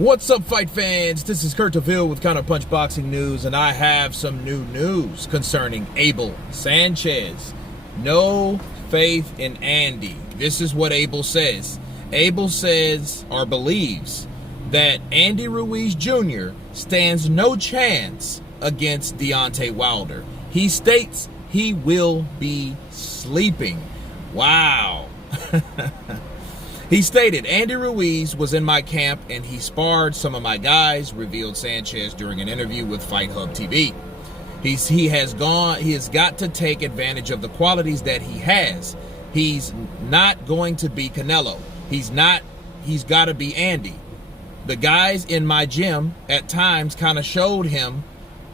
What's up, fight fans? This is Kurt DeVille with Counterpunch Boxing News, and I have some new news concerning Abel Sanchez. No faith in Andy. This is what Abel says. Abel says or believes that Andy Ruiz Jr. stands no chance against Deontay Wilder. He states he will be sleeping. Wow. He stated, Andy Ruiz was in my camp and he sparred some of my guys, revealed Sanchez during an interview with Fight Hub TV. He has got to take advantage of the qualities that he has. He's not going to be Canelo. He's got to be Andy. The guys in my gym at times kind of showed him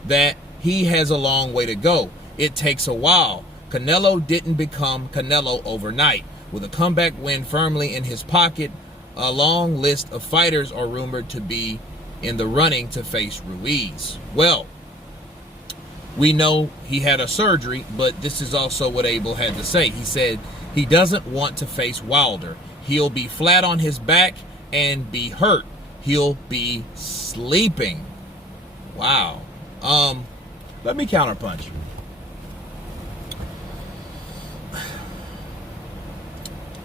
that he has a long way to go. It takes a while. Canelo didn't become Canelo overnight. With a comeback win firmly in his pocket, a long list of fighters are rumored to be in the running to face Ruiz. Well, we know he had a surgery, but this is also what Abel had to say. He said he doesn't want to face Wilder. He'll be flat on his back and be hurt. He'll be sleeping. Wow. Let me counterpunch.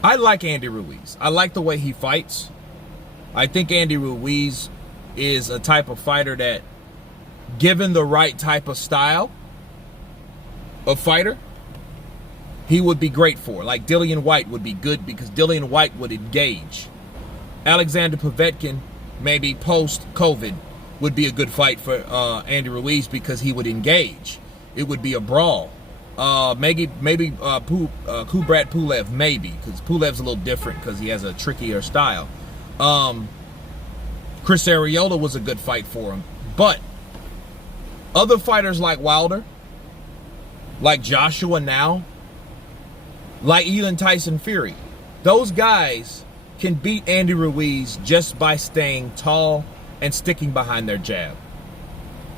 I like Andy Ruiz. I like the way he fights. I think Andy Ruiz is a type of fighter that, given the right type of style of fighter, he would be great for. Like Dillian White would be good because Dillian White would engage. Alexander Povetkin, maybe post-COVID, would be a good fight for Andy Ruiz because he would engage. It would be a brawl. Maybe Kubrat Pulev, maybe, because Pulev's a little different because he has a trickier style. Chris Arreola was a good fight for him. But other fighters like Wilder, like Joshua now, like even Tyson Fury, those guys can beat Andy Ruiz just by staying tall and sticking behind their jab.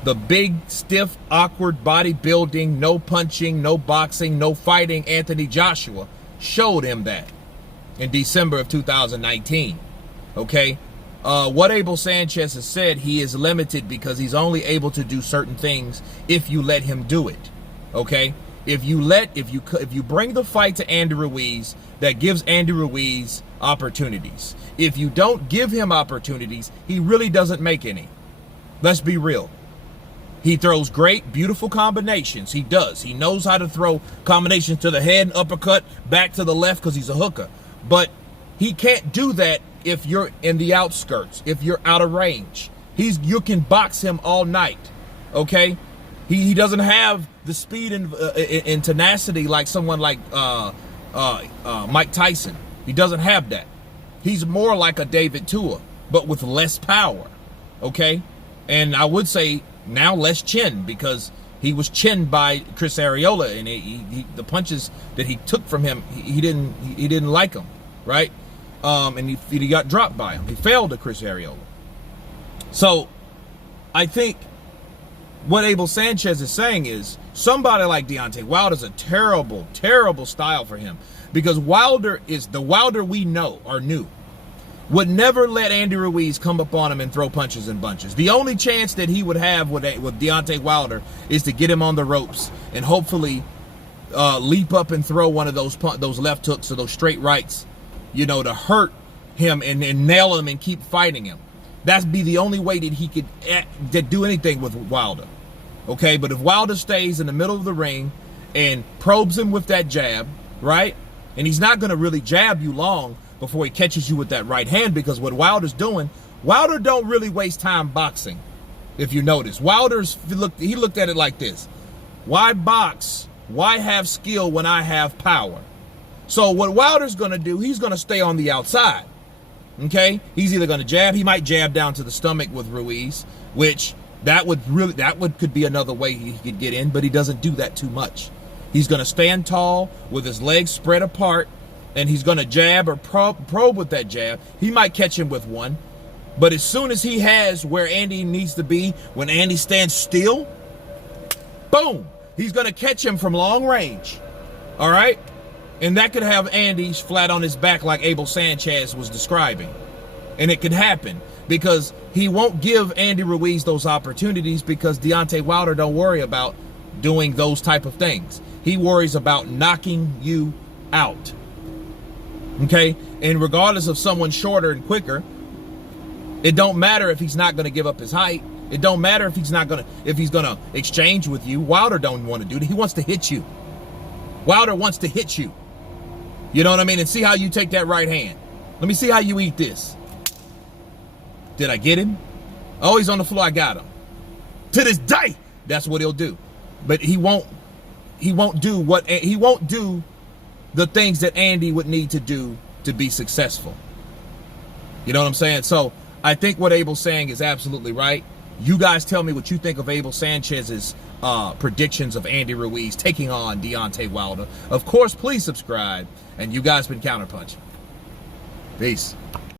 The big, stiff, awkward bodybuilding, no punching, no boxing, no fighting Anthony Joshua showed him that in December of 2019. Okay? What Abel Sanchez has said, he is limited because he's only able to do certain things if you let him do it. Okay? If you bring the fight to Andy Ruiz, that gives Andy Ruiz opportunities. If you don't give him opportunities, he really doesn't make any. Let's be real. He throws great, beautiful combinations. He does. He knows how to throw combinations to the head, uppercut, back to the left because he's a hooker. But he can't do that if you're in the outskirts, if you're out of range. You can box him all night, okay? He doesn't have the speed and tenacity like someone like Mike Tyson. He doesn't have that. He's more like a David Tua, but with less power, okay? And I would say now less chin, because he was chinned by Chris Arreola, and the punches that he took from him, he didn't like them, right? And he got dropped by him. He failed to Chris Arreola. So I think what Abel Sanchez is saying is somebody like Deontay Wilder's a terrible, terrible style for him, because Wilder is the Wilder we know or knew. Would never let Andy Ruiz come up on him and throw punches and bunches. The only chance that he would have with Deontay Wilder is to get him on the ropes and hopefully leap up and throw one of those left hooks or those straight rights, you know, to hurt him and nail him and keep fighting him. That'd be the only way that he could do anything with Wilder. Okay, but if Wilder stays in the middle of the ring and probes him with that jab, right? And he's not going to really jab you long before he catches you with that right hand, because what Wilder's doing, Wilder don't really waste time boxing. If you notice, he looked at it like this: why box? Why have skill when I have power? So what Wilder's going to do, he's going to stay on the outside. Okay, he's either going to jab, he might jab down to the stomach with Ruiz, which could be another way he could get in, but he doesn't do that too much. He's going to stand tall with his legs spread apart, and he's going to jab or probe with that jab. He might catch him with one, but as soon as he has where Andy needs to be, when Andy stands still, boom, he's going to catch him from long range. All right? And that could have Andy flat on his back like Abel Sanchez was describing. And it could happen. because he won't give Andy Ruiz those opportunities because Deontay Wilder don't worry about doing those type of things. He worries about knocking you out. Okay? And regardless of someone shorter and quicker, it don't matter if he's not going to give up his height. It don't matter if he's gonna exchange with you. Wilder don't want to do that. He wants to hit you. Wilder wants to hit you. You know what I mean? And see how you take that right hand. Let me see how you eat this. Did I get him? Oh, he's on the floor. I got him. To this day, that's what he'll do. But he won't do the things that Andy would need to do to be successful. You know what I'm saying? So I think what Abel's saying is absolutely right. You guys tell me what you think of Abel Sanchez's predictions of Andy Ruiz taking on Deontay Wilder. Of course, please subscribe. And you guys been counterpunching. Peace.